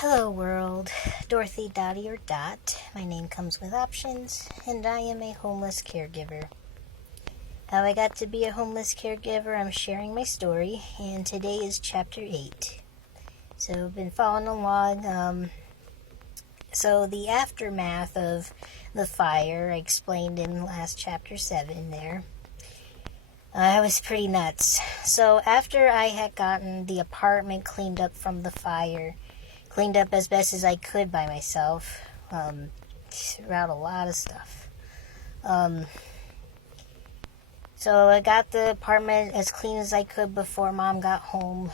Hello world, Dorothy Dottie or Dot. My name comes with options, and I am a homeless caregiver. How I got to be a homeless caregiver, I'm sharing my story, and today is chapter 8. So I've been following along. So the aftermath of the fire, I explained in last chapter 7 there. I was pretty nuts. So after I had gotten the apartment cleaned up from the fire, cleaned up as best as I could by myself, threw out a lot of stuff. So I got the apartment as clean as I could before Mom got home.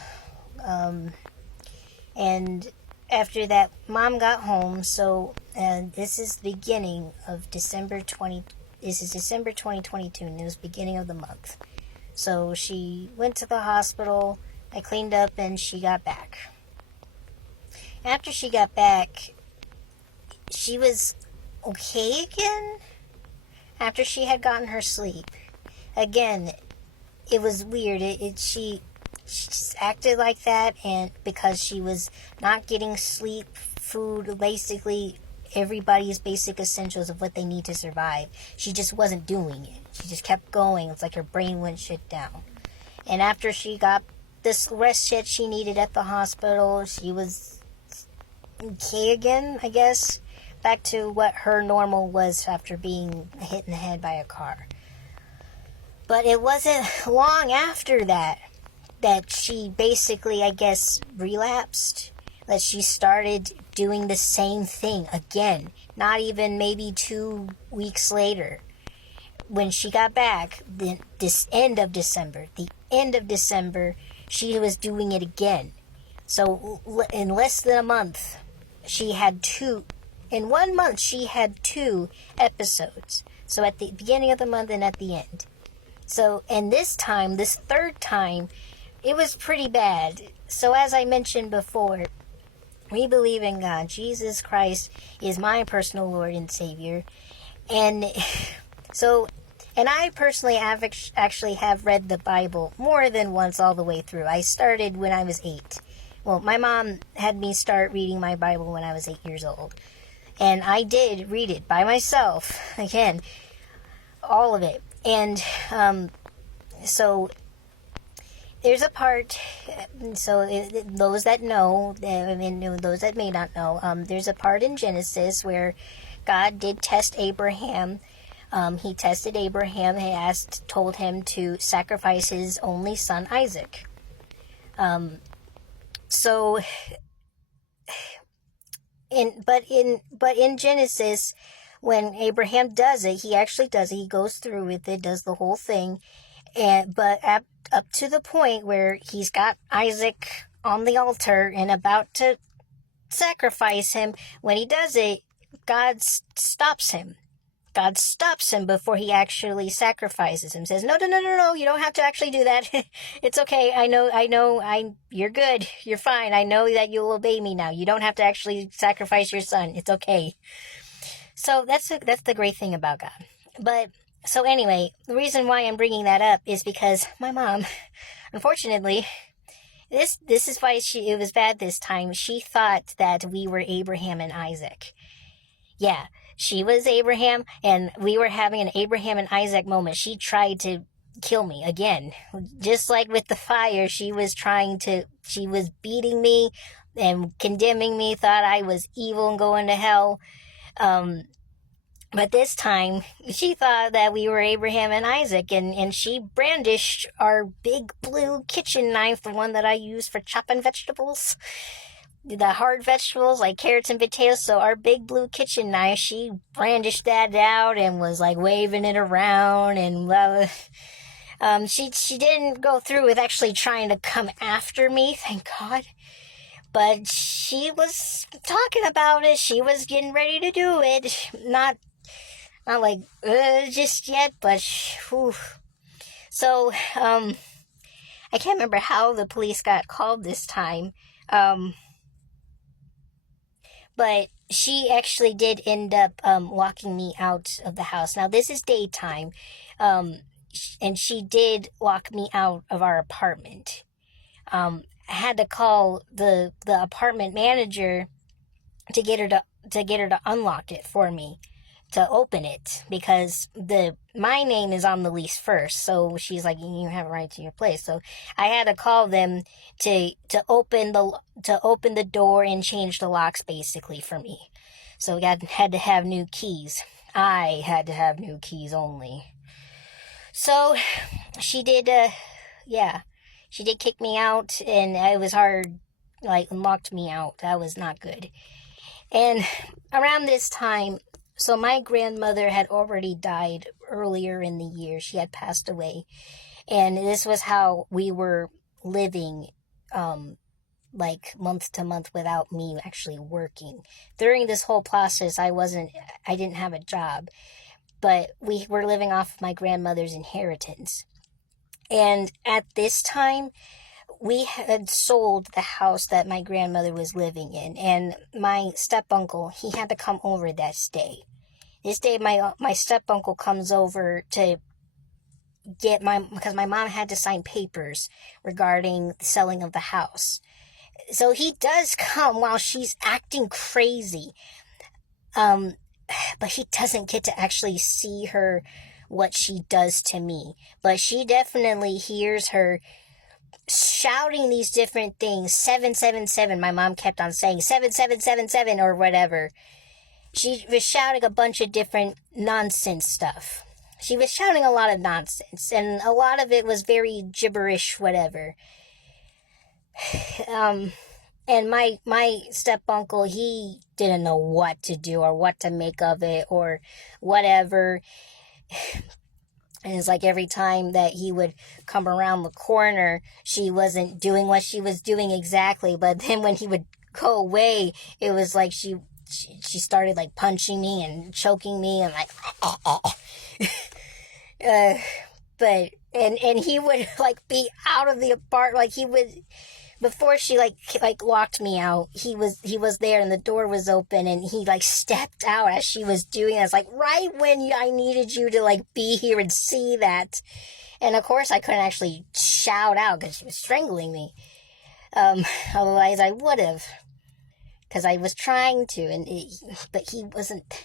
And after that, Mom got home, and this is the beginning of December 2022, and it was beginning of the month. So she went to the hospital, I cleaned up, and she got back. After she got back, she was okay again after she had gotten her sleep. Again, it was weird. She just acted like that, and because she was not getting sleep, food, basically everybody's basic essentials of what they need to survive, she just wasn't doing it. She just kept going. It's like her brain went shut down. And after she got this rest that she needed at the hospital, she was okay again, I guess, back to what her normal was after being hit in the head by a car. But it wasn't long after that she basically, I guess, relapsed, that she started doing the same thing again, not even maybe 2 weeks later. When she got back, the end of December, she was doing it again. So in less than a month, in 1 month, she had 2 episodes. So at the beginning of the month and at the end. So, and this third time, it was pretty bad. So as I mentioned before, we believe in God. Jesus Christ is my personal Lord and Savior. And so, and I personally actually have read the Bible more than once all the way through. I started when I was 8. Well, my mom had me start reading my Bible when I was 8 years old. And I did read it by myself, again, all of it. And so there's a part, those that know, those that may not know, there's a part in Genesis where God did test Abraham. He tested Abraham. He told him to sacrifice his only son, Isaac. But in Genesis, when Abraham does it, he actually does it. He goes through with it, does the whole thing, but up to the point where he's got Isaac on the altar and about to sacrifice him. When he does it, God stops him. God stops him before he actually sacrifices him. Says, no, you don't have to actually do that. It's okay. You're good. You're fine. I know that you'll obey me now. You don't have to actually sacrifice your son. It's okay. So that's the great thing about God. But, so anyway, the reason why I'm bringing that up is because my mom, unfortunately, this is why it was bad this time. She thought that we were Abraham and Isaac. Yeah, she was Abraham, and we were having an Abraham and Isaac moment. She tried to kill me again. Just like with the fire, she was beating me and condemning me, thought I was evil and going to hell. But this time, she thought that we were Abraham and Isaac, and she brandished our big blue kitchen knife, the one that I use for chopping vegetables, the hard vegetables like carrots and potatoes. So our big blue kitchen knife, she brandished that out and was like waving it around, and she didn't go through with actually trying to come after me, thank God. But she was talking about it. She was getting ready to do it. Not like just yet, but whew. So I can't remember how the police got called this time. But she actually did end up walking me out of the house. Now this is daytime, and she did walk me out of our apartment. I had to call the apartment manager to unlock it for me, to open it, because my name is on the lease first. So she's like, you have a right to your place. So I had to call them to open the door and change the locks basically for me. So I had to have new keys. I had to have new keys only. So she did, she did kick me out, and it was hard, like, locked me out. That was not good. And around this time, so my grandmother had already died earlier in the year. She had passed away. And this was how we were living, like month to month without me actually working. During this whole process, I didn't have a job, but we were living off my grandmother's inheritance. And at this time, we had sold the house that my grandmother was living in, and my step-uncle, he had to come over this day. This day, my step-uncle comes over to get because my mom had to sign papers regarding the selling of the house. So he does come while she's acting crazy. But he doesn't get to actually see her, what she does to me. But she definitely hears her shouting these different things. 777. My mom kept on saying 7777 or whatever. She was shouting a bunch of different nonsense stuff. She was shouting a lot of nonsense, and a lot of it was very gibberish, whatever. And my step-uncle, he didn't know what to do or what to make of it or whatever. And it's like every time that he would come around the corner, she wasn't doing what she was doing exactly. But then when he would go away, it was like she started like punching me and choking me and like, but he would like be out of the apartment, like he would. Before she like locked me out, he was there and the door was open, and he like stepped out as she was doing it. It's like right when I needed you to like be here and see that. And of course I couldn't actually shout out because she was strangling me. Otherwise I would have, because I was trying to, but he wasn't.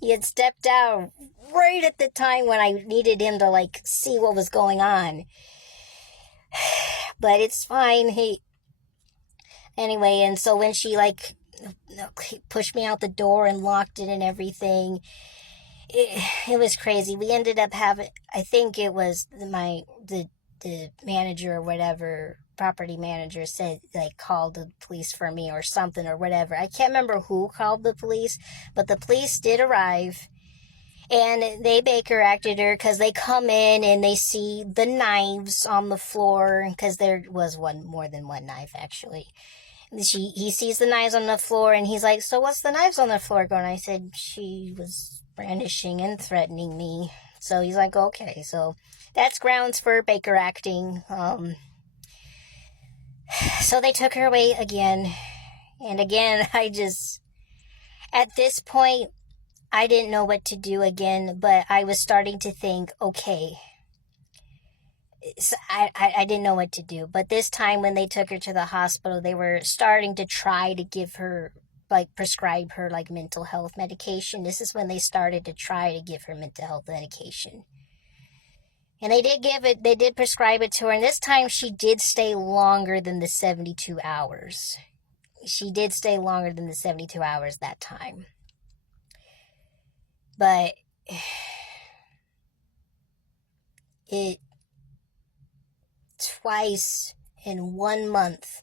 He had stepped out right at the time when I needed him to like see what was going on. But it's fine. Anyway, and so when she like pushed me out the door and locked it and everything, it was crazy. We ended up having, I think it was the manager or whatever, property manager said, like, called the police for me or something or whatever. I can't remember who called the police, but the police did arrive. And they Baker acted her because they come in and they see the knives on the floor, because there was more than one knife actually. He sees the knives on the floor and he's like, so what's the knives on the floor going? I said, she was brandishing and threatening me. So he's like, okay, so that's grounds for Baker acting. So they took her away again. And again, at this point, I didn't know what to do again, but I was starting to think, okay, so I didn't know what to do. But this time when they took her to the hospital, they were starting to try to give her, like, prescribe her, like, mental health medication. This is when they started to try to give her mental health medication. And they did prescribe it to her, and this time she did stay longer than the 72 hours. She did stay longer than the 72 hours that time. But twice in 1 month,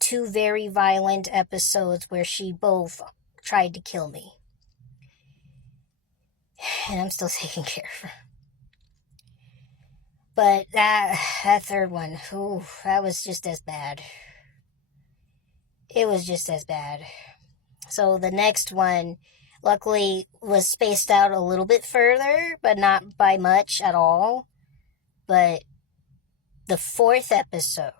2 very violent episodes where she both tried to kill me. And I'm still taking care of her. But that third one, that was just as bad. It was just as bad. So the next one, luckily, was spaced out a little bit further, but not by much at all. But the fourth episode,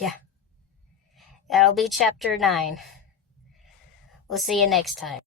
yeah. That'll be chapter 9. We'll see you next time.